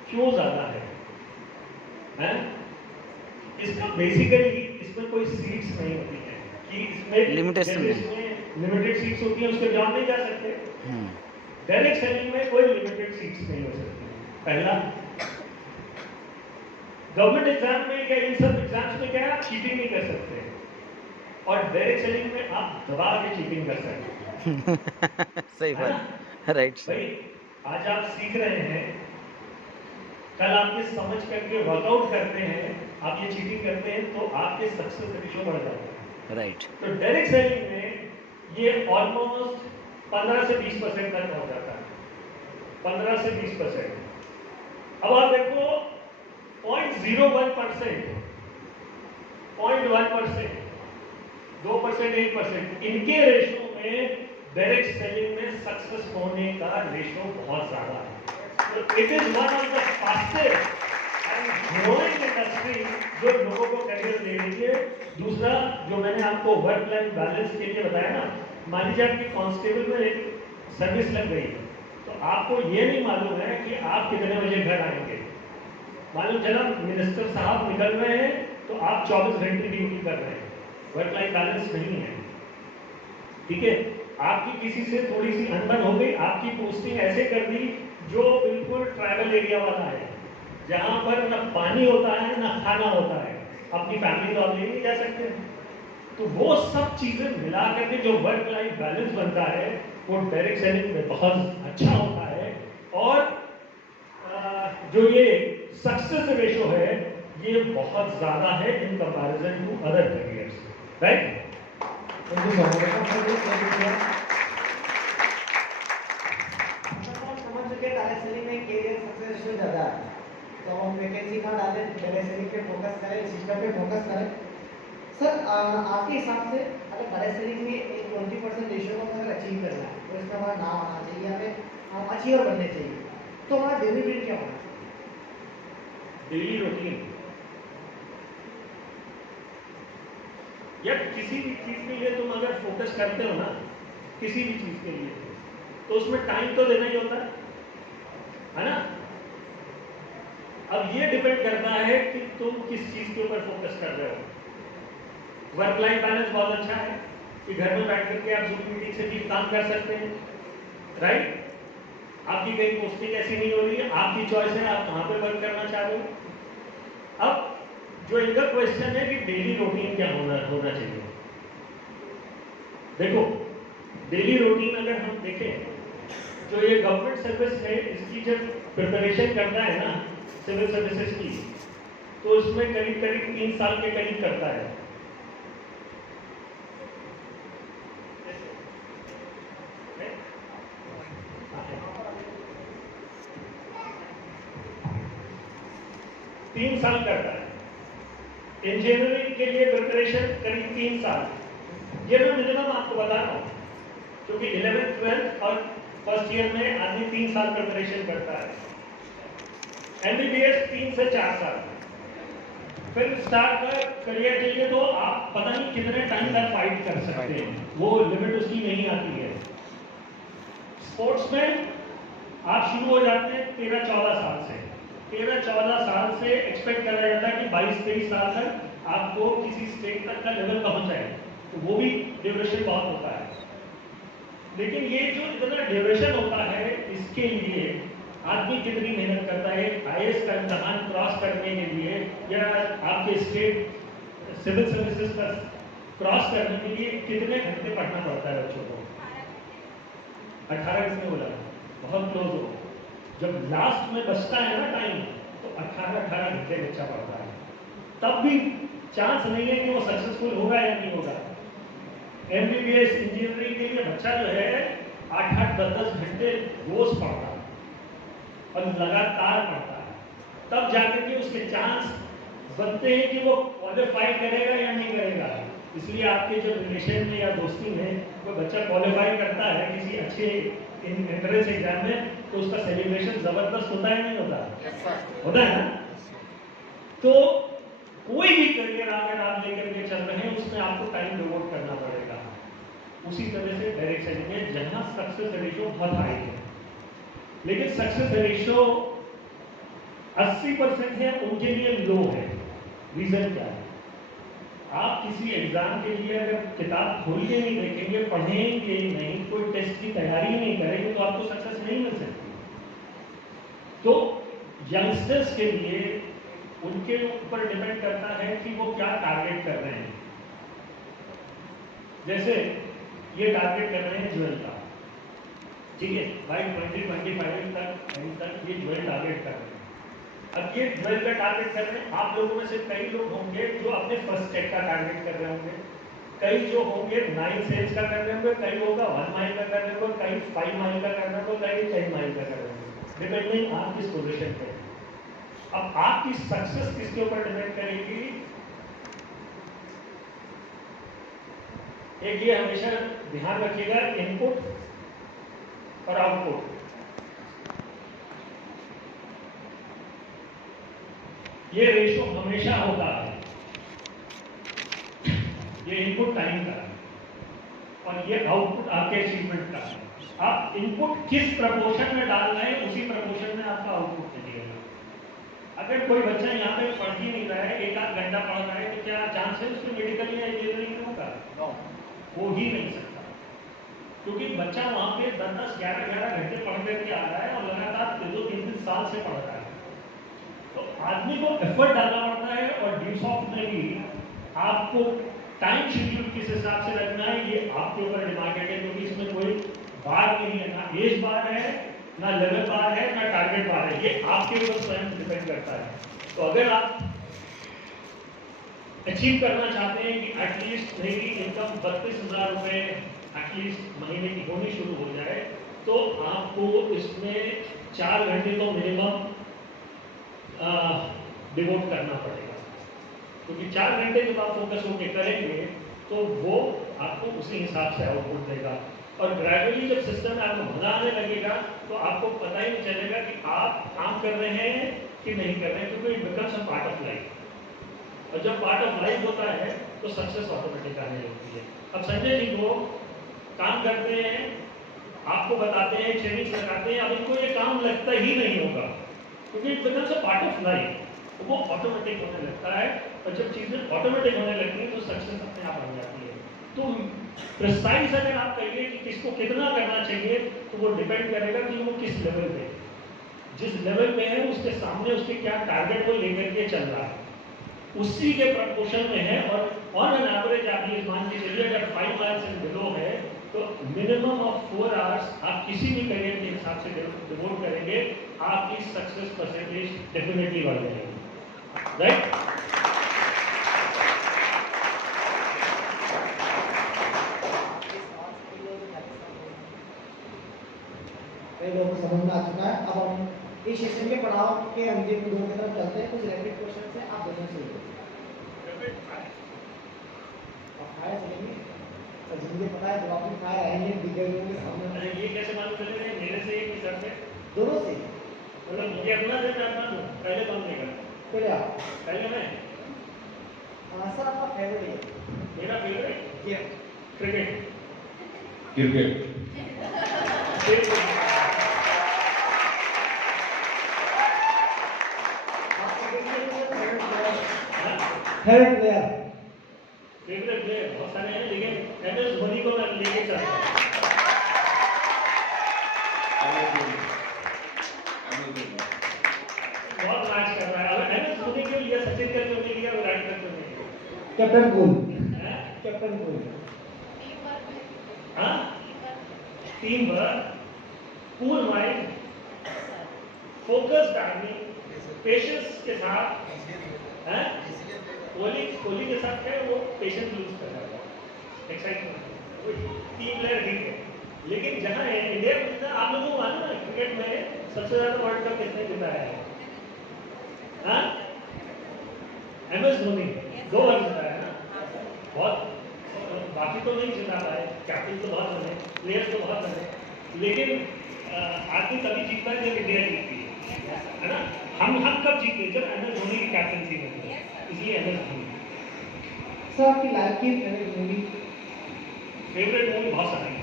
क्यों ज्यादा है? इसका बेसिकली इसमें कोई सीट्स नहीं होती है कि इसमें लिमिटेशन लिमिटेड सीट्स होती है, उसके बियॉन्ड नहीं जा सकते। डायरेक्ट सेलिंग में कोई लिमिटेड सीट्स नहीं हो सकती। पहला, गवर्नमेंट एग्जाम में या इन सब एग्जाम्स में क्या है, आप चीटिंग नहीं कर सकते, और डायरेक्ट सेलिंग में आप दबा के चीटिंग कर सकते हैं। सही बात, राइट सर। भाई आज आप सीख रहे हैं, कल आपके समझ करके वर्कआउट करते हैं, आप ये चीटिंग करते हैं तो आपके सक्सेस रेशो बढ़ जाता है। राइट। तो डायरेक्ट सेलिंग में ये ऑलमोस्ट 15 से 20% तक पहुंच जाता है, 15 से 20%। अब आप देखो 0.01%, 0.1%, 2%, 1%, इनके रेशो में डायरेक्ट सेलिंग में सक्सेस होने का रेशो बहुत ज्यादा है। तो it is one of the fastest and growing industry जो लोगों को करियर दे रही है। दूसरा जो मैंने आपको वर्क लाइफ बैलेंस के लिए बताया ना, मान लीजिए आपकी कांस्टेबल में एक सर्विस लग गई तो आपको ये नहीं मालूम है कि आप कितने बजे घर आएंगे। मालूम चला मिनिस्टर साहब निकल रहे हैं तो आप 24 घंटे ड्यूटी कर रहे हैं, वर्क लाइफ बैलेंस नहीं है, ठीक है। आपकी किसी से थोड़ी सी अनबन हो गई, आपकी पोस्टिंग ऐसे कर दी जो बिल्कुल ट्राइबल एरिया वाला है, जहां पर ना पानी होता है ना खाना होता है, अपनी फैमिली तो आप ले नहीं जा सकते। तो वो सब चीजें मिला करके जो वर्क लाइफ बैलेंस बनता है वो डायरेक्ट सेलिंग में बहुत अच्छा होता है। और जो ये सक्सेस रेशो है ये बहुत ज्यादा है in comparison to other careers, right. Thank you so much. समझ चुके डायरेक्ट सेलिंग में करियर सक्सेस रेशियो ज़्यादा है, तो हम वैकेंसी कहाँ डालें, डायरेक्ट सेलिंग पे फोकस करें, सिस्टम पे फोकस करें। सर आपके हिसाब से अगर डायरेक्ट सेलिंग में एक 20% रेशियो को अगर अचीव करना है तो इसका हमारा नाम आना चाहिए, हमें अचीवर बनने चाहिए, तो हमारा डेली रूटीन क्या होना चाहिए? डेली रूटीन या किसी भी चीज के लिए तुम अगर फोकस करते हो ना, किसी भी चीज के लिए, तो उसमें टाइम तो देना ही होता है ना। अब ये डिपेंड करता है कि तुम किस चीज के ऊपर फोकस कर रहे हो। वर्क लाइफ बैलेंस बहुत अच्छा है कि घर में बैठ करके आप जूम मीटिंग से भी काम कर सकते हैं, राइट। आपकी कहीं पोस्टिंग ऐसी नहीं हो रही है, आपकी चॉइस है आप कहां पे वर्क करना चाह रहे हो। अब जो इनका क्वेश्चन है कि डेली रूटीन क्या होना चाहिए। देखो डेली रूटीन अगर हम देखें, जो ये गवर्नमेंट सर्विस है इसकी जब प्रिपरेशन करता है ना सिविल सर्विसेज की, तो उसमें करीब 3 साल के करीब करता है। 3 साल करता है। इंजीनियरिंग के लिए प्रिपरेशन करीब 3 साल, ये मैं मिनिमम आपको बता रहा हूँ, क्योंकि 11th 12th और फर्स्ट ईयर में आदमी 3 साल प्रिपरेशन करता है। MBBS 3 से 4 साल, फिर स्टार्ट करियर के लिए तो आप पता नहीं कितने टाइम तक फाइट कर सकते हैं, वो लिमिट उसकी नहीं आती है। स्पोर्ट्स में आप शुरू हो जाते हैं 13-14 साल से, 13-14 साल से एक्सपेक्ट करा जाता है कि 22-23 साल तक आपको किसी स्टेट तक का लेवल पहुंच जाए, तो वो भी ड्यूरेशन बहुत होता है। लेकिन ये जो इतना ड्यूरेशन होता है इसके लिए आदमी कितनी मेहनत करता है, IAS का इम्तहान क्रॉस करने के लिए या आपके स्टेट सिविल सर्विसेज का क्रॉस करने के लिए कितने घंटे पढ़ना पड़ता है बच्चों को। 18 किसने बोला, बहुत क्लोज हो। जब लास्ट में बचता है ना टाइम तो 18 घंटे बच्चा पढ़ता है, तब भी चांस नहीं है कि वो सक्सेसफुल होगा या नहीं होगा। MBBS इंजीनियरिंग के लिए बच्चा जो है 8-8, 10-10 घंटे रोज पढ़ता है और लगातार पढ़ता है, तब जाकर के उसके चांस बनते हैं कि वो क्वालिफाई करेगा या नहीं करेगा। इसलिए आपके जो रिलेशन में या दोस्ती में कोई बच्चा क्वालिफाई करता है किसी अच्छे एंट्रेंस एग्जाम में, तो उसका सेलिब्रेशन जबरदस्त होता है नहीं होता? होता है ना? तो कोई भी करियर अगर आप लेकर के चल रहे हैं उसमें आपको टाइम डिवोट करना पड़ेगा। उसी तरह से डायरेक्शन में जहां सक्सेस रेशियो बहुत हाई है, लेकिन सक्सेस रेशियो 80% है, उनके लिए लो है। रीजन क्या है? आप किसी एग्जाम के लिए अगर किताब खोल के नहीं देखेंगे, पढ़ेंगे नहीं, कोई टेस्ट की तैयारी नहीं करेंगे, तो आपको सक्सेस नहीं मिल सकती। तो यंगस्टर्स के लिए उनके ऊपर डिपेंड करता है कि वो क्या टारगेट कर रहे हैं। जैसे ये टारगेट कर रहे हैं ज्वेल का, ठीक है, बाई 2025 तक ये ज्वेल टारगेट कर रहे हैं। अब ये ज्वेल का टारगेट कर रहे हैं, आप लोगों में से कई लोग होंगे जो अपने फर्स्ट स्टेप का टारगेट कर रहे होंगे, कई जो होंगे 9 सेल्स का कर रहे होंगे, कई होगा 1 माइल का कर रहे होंगे, कई 5 माइल का कर रहे होंगे, कई 10 माइल का कर रहे होंगे, डिपेंडिंग आप किस पोजीशन पे। अब आपकी सक्सेस किसके ऊपर डिपेंड करेगी? एक ये हमेशा ध्यान रखिएगा, इनपुट और आउटपुट। ये रेशो हमेशा होता है। ये इनपुट टाइम का है और ये आउटपुट आपके अचीवमेंट का है। आप इनपुट किस प्रपोर्शन में डाल रहे हैं, उसी प्रपोर्शन में आपका आउटपुट मिलेगा। अगर कोई बच्चा यहाँ पे पढ़ ही नहीं रहा है, 1-8 घंटा पढ़ रहा है, तो क्या चांस है उसको मेडिकल या इंजीनियरिंग में होगा? हो ही नहीं सकता, क्योंकि बच्चा वहां पे 10-10, 11-11 घंटे पढ़ करके आ रहा है और लगातार 2-3 साल से पढ़ रहा है। तो आदमी को एफर्ट डालना पड़ता है और ड्यूस ऑफ में भी आपको टाइम शेड्यूल किस हिसाब से रखना है, ये आपके ऊपर डिमांडेड है, क्योंकि इसमें कोई बार नहीं है, ना एज बार है, ना लेवल बार है, ना टारगेट बार है, ये आपके ऊपर स्वयं डिपेंड करता है। तो अगर आप अचीव करना चाहते हैं कि एटलीस्ट मेरी इनकम 32,000 रुपए एटलीस्ट महीने की होनी शुरू हो जाए, तो आपको इसमें 4 घंटे तो मिनिमम डिवोट करना पड़ेगा, क्योंकि 4 घंटे जब आप फोकस होकर करेंगे तो वो आपको उसी हिसाब से आउटपुट देगा। और ग्रेजुअली जब सिस्टम में आपको मजा आने लगेगा तो आपको पता ही नहीं चलेगा कि आप काम कर रहे हैं कि नहीं कर रहे हैं, क्योंकि it becomes a part of life. और जब पार्ट ऑफ लाइफ होता है तो सक्सेस ऑटोमेटिक आने लगती है। अब संजय जी को काम करते हैं, आपको बताते हैं, ट्रेनिंग लगाते हैं, अब इनको ये काम लगता ही नहीं होगा, क्योंकि it becomes a part of life, तो वो ऑटोमेटिक होने लगता है। और जब चीजें ऑटोमेटिक होने लगती हैं तो सक्सेस अपने आप आ जाती है। तो प्रिसाइज अगर आप कहिए कि किसको कितना करना चाहिए, तो वो डिपेंड करेगा कि वो किस लेवल पे, जिस लेवल पे है उसके सामने उसके क्या टारगेट को लेकर के चल रहा है, उसी के प्रपोर्शन में है। और ऑन एन एवरेज आप ये मान के चलिए अगर 5 आवर्स एंड बिलो है तो मिनिमम ऑफ 4 आवर्स आप किसी भी करियर के हिसाब से डिवोट करेंगे, आपकी सक्सेस परसेंटेज डेफिनेटली बढ़ जाएगी, राइट? कई लोगों को समझ में आ चुका है। अब हम इस सेशन के पड़ाव के अंतिम 2 की तरफ चलते हैं। कुछ रैपिड क्वेश्चन से आप दोनों से फायर चलेंगे, तो जिनके पता है जवाब में फायर आएंगे दिग्गज लोगों के सामने। ये कैसे मालूम चलेगा? मेरे से एक सर से दोनों से, मतलब मुझे अपना से मैं अपना दूं, पहले कौन देगा? पहले आप। पहले मैं। सर आपका फेवरेट है? मेरा favourite game cricket. Cricket. Favourite player? Favourite player बहुत सारे हैं, लेकिन MS धोनी को मैं लेके चलता हूँ। बहुत मैच कर रहा है। अगर MS धोनी क्यों लिया, सचिन का क्यों नहीं लिया, विराट का क्यों नहीं लिया? Captain cool. हैं? Captain cool. हाँ? Team work, cool mind, focused आदमी, पेशेंस के साथ, कोहली के साथ है वो पेशेंस लूज कर रहा है, एक्साइटमेंट। 3 प्लेयर ठीक है, लेकिन जहाँ इंडिया में आप लोगों को मालूम है क्रिकेट में सबसे ज्यादा वर्ल्ड कप किसने जिताया है? हाँ, MS धोनी 2 बार जिताया है ना, बहुत, बाकी तो नहीं जिता पाए, कैप्टन तो बहुत बने, प्लेयर्स तो बहुत बने, लेकिन आदमी तभी जीतता है जब इंडिया जीतती है ना। हम कब जीते? जब MS धोनी की कैप्टनसी में थे, इसलिए MS धोनी। सर आपकी लाइफ की फेवरेट मूवी बहुत सारी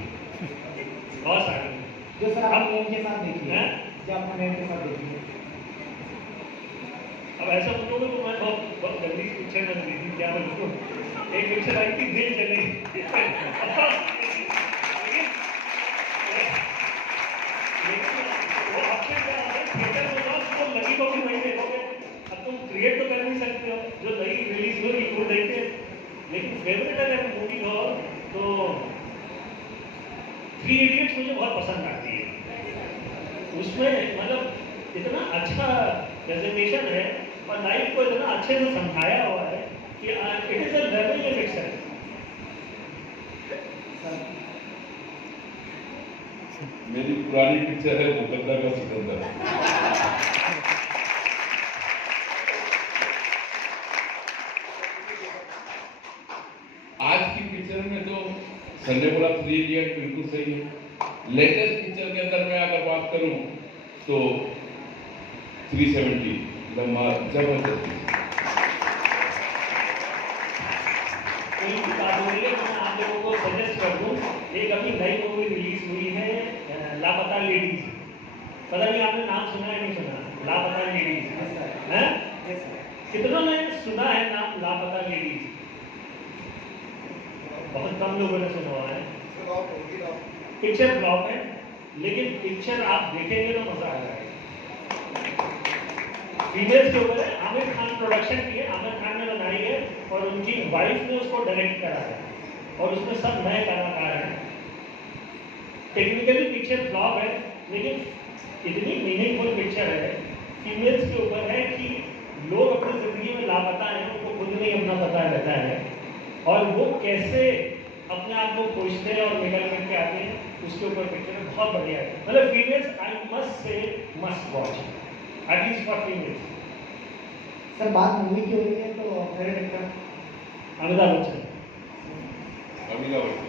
जो सर आप नेम के साथ देखी है, हैं? जो आपने नेम के साथ देखी है। अब ऐसा बोलोगे तो मैं बहुत गंदी पिक्चर में देखी, क्या बोलूँ, एक पिक्चर आई थी दिल चले वो आपके क्या है, थिएटर में जाओ तो लगी को भी नहीं देखोगे, अब तुम क्रिएट तो कर नहीं सकते हो, जो नई रिलीज हुई वो देखते। लेकिन फेवरेट अगर मूवी हो तो 3 इडियट्स मुझे बहुत पसंद आती है। उसमें मतलब इतना अच्छा प्रेजेंटेशन है और लाइफ को इतना अच्छे से समझाया हुआ है कि it is a learning in itself. मेरी पुरानी पिक्चर है मुकद्दर का सिकंदर। आज की पिक्चर में तो संजय बोला 3 इडियट बिल्कुल सही है। लेटेस्ट पिक्चर के अंदर मैं अगर बात करूं तो 370 जबरदस्त। एक बात हो रही है, मैं आप लोगों को सजेस्ट कर दूं, एक अभी नई मूवी रिलीज हुई है लापता लेडीज। पता नहीं आपने नाम सुना है नहीं सुना, लापता लेडीज है? कितनों ने सुना है नाम लापता लेडीज? बहुत कम लोगों ने सुना हुआ है। पिक्चर फ्लॉप है, लेकिन पिक्चर आप देखेंगे तो मजा आ जाएगा। फीमेल्स के ऊपर है, आमिर खान प्रोडक्शन की है, आमिर खान ने बनाई है और उनकी वाइफ ने उसको डायरेक्ट करा है और उसमें सब नए कलाकार हैं। टेक्निकली पिक्चर फ्लॉप है, लेकिन इतनी मीनिंगफुल पिक्चर है, फीमेल्स के ऊपर है कि लोग अपनी जिंदगी में लापता हैं, उनको खुद नहीं अपना पता रहता है और वो कैसे अपने आप को खोजते हैं और निकल करके आते हैं, उसके ऊपर पिक्चर बहुत बढ़िया है। मतलब females I must say must watch, at least for females. Sir बात मूवी की हो रही है तो फेवरेट एक्टर अमिताभ बच्चन। अमिताभ बच्चन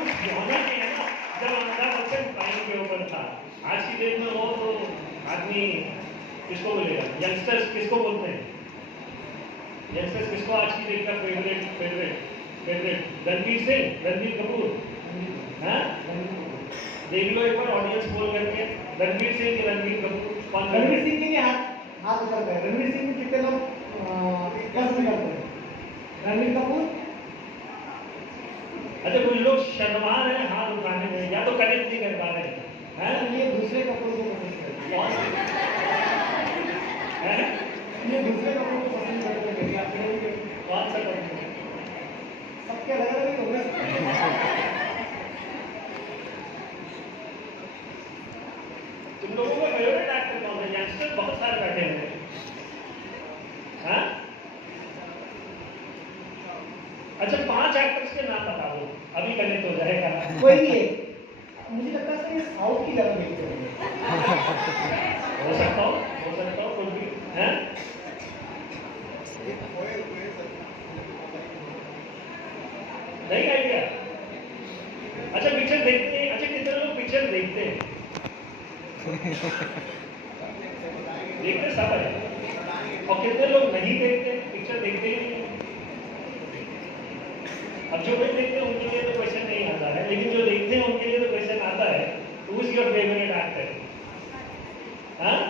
उस जमाना में है ना जब अमिताभ बच्चन टाइम के ऊपर था, आज की डेट में वो तो आदमी किसको बोलेगा, यंगस्टर्स किसको बोलते हैं, यंगस्टर्स किसको आज की डेट का फेवरेट रणवीर सिंह, रणवीर कपूर, हाँ देख लो एक बार ऑडियंस बोल करके, रणवीर सिंह की रणवीर कपूर कौन? रणवीर सिंह के लिए हाथ उठाते हैं। रणवीर सिंह को कितने लोग पसंद करते हैं? रणवीर कपूर। अच्छा कुछ लोग शर्मा रहे हैं हाथ उठाने में, या तो कनेक्ट नहीं कर पा रहे हैं। ये दूसरे कपूर को पसंद करते कौन है? ये दूसरे कपूर को पसंद करते हैं। कौन सा कपूर? सबके अलग अलग हो गए। तुम लोगों का फेवरेट एक्टर कौन है? यंगस्टर बहुत सारे बैठे हुए हैं, हाँ? अच्छा 5 एक्टर्स के नाम बता दो, अभी कनेक्ट हो जाएगा। कोई नहीं है, मुझे लगता है ये साउथ की तरफ देखते होंगे। हो सकता हो कुछ भी, हैं? नहीं आइडिया। अच्छा पिक्चर देखते हैं, अच्छा कितने लोग पिक्चर देखते हैं? देखते सब है, और कितने लोग नहीं देखते, पिक्चर देखते ही नहीं। अब जो नहीं देखते उनके लिए तो क्वेश्चन नहीं आता है, लेकिन जो देखते हैं उनके लिए तो क्वेश्चन आता है, who is your favourite actor? हाँ?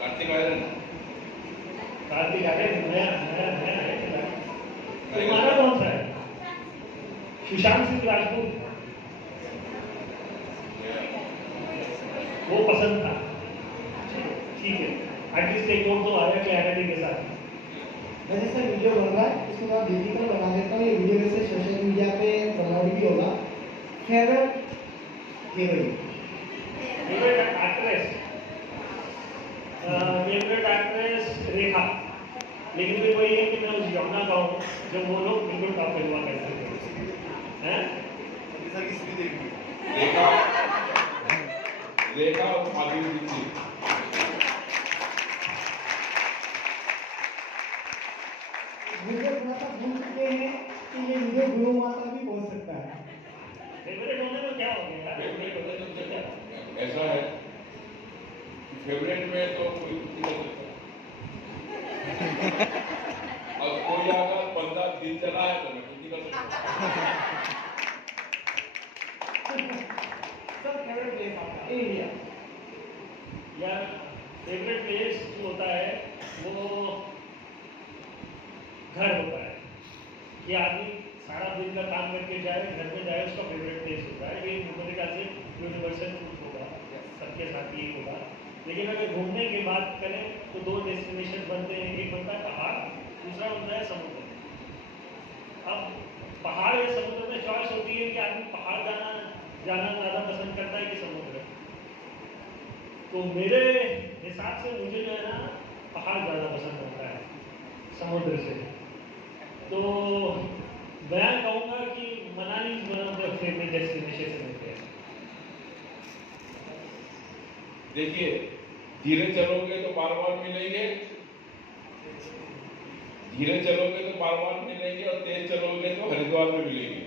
कार्तिक आर्यन। कार्तिक आर्यन नया है। तुम्हारा कौन सा है? सुशांत सिंह राजपूत, वो पसंद था, ठीक है, एटलीस्ट एक लोग तो आया क्लैरिटी के साथ। वैसे सर वीडियो बन रहा है, इसको मैं डिजिटल बना देता हूँ, ये वीडियो वैसे सोशल मीडिया पे प्रमोट भी होगा। फेवरेट हीरोइन, फेवरेट एक्ट्रेस रेखा। लेकिन फिर वही है कि मैं उस यमुना का हूँ जब वो लोग बिल्कुल टॉप पे हुआ करते हैं। सर किसी भी देखिए रेखा रेखा और माधुरी दीक्षित मुझे थोड़ा सा भूल चुके हैं कि ये वीडियो गुरु माता भी बोल सकता है। फेवरेट होने में क्या हो गया यार? ऐसा है फेवरेट में तो कोई कुछ नहीं कर सकता। अब कोई अगर बंदा दिल चला है तो मैं कुछ नहीं कर सकता। सर फेवरेट प्लेस आपका इंडिया? यार फेवरेट प्लेस जो होता है वो घर होता है कि आदमी सारा दिन का काम करके जाए, घर में जाए, उसका फेवरेट प्लेस होता है। ये मेरे ख्याल से यूनिवर्सल ट्रूथ होगा, सबके साथ ही होगा। लेकिन अगर घूमने की बात करें तो दो डेस्टिनेशन बनते हैं, एक बनता है पहाड़, दूसरा बनता है समुद्र। अब पहाड़ या समुद्र में चॉइस होती है कि आदमी पहाड़ जाना ज़्यादा पसंद करता है कि समुद्र। तो मेरे हिसाब से मुझे जो है ना पहाड़ ज़्यादा पसंद आता है समुद्र से। तो मैं कहूँगा कि Manali is one of the favourite destination है। देखिए धीरे चलोगे तो बार बार मिलेंगे, धीरे चलोगे तो बार बार मिलेंगे और तेज चलोगे तो हरिद्वार में मिलेंगे।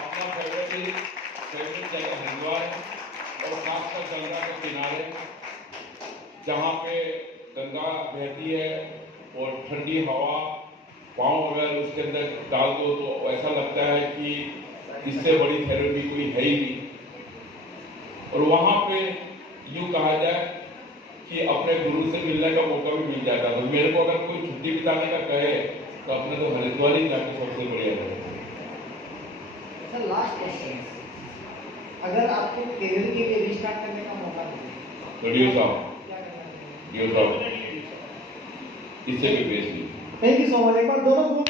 अपना फेवरेट जगह हरिद्वार है और खासकर गंगा के किनारे जहाँ पे गंगा बहती है और ठंडी हवा पाँव अगर उसके अंदर डाल दो तो ऐसा लगता है कि इससे बड़ी थेरेपी कोई है ही नहीं। और वहाँ पे यूँ कहा जाए कि अपने गुरु से मिलने का मौका भी मिल जाता है। तो मेरे को अगर कोई छुट्टी बिताने का कहे तो अपने तो हरिद्वार ही जाके सबसे बढ़िया है। सर लास्ट क्वेश्चन, अगर आपको केरल के लिए रिस्टार्ट करने का मौका मिले तो डियो साहब क्या करना चाहिए? डियो साहब इससे भी बेस्ट नहीं। Thank you so much. एक बार दोनों ग्रुप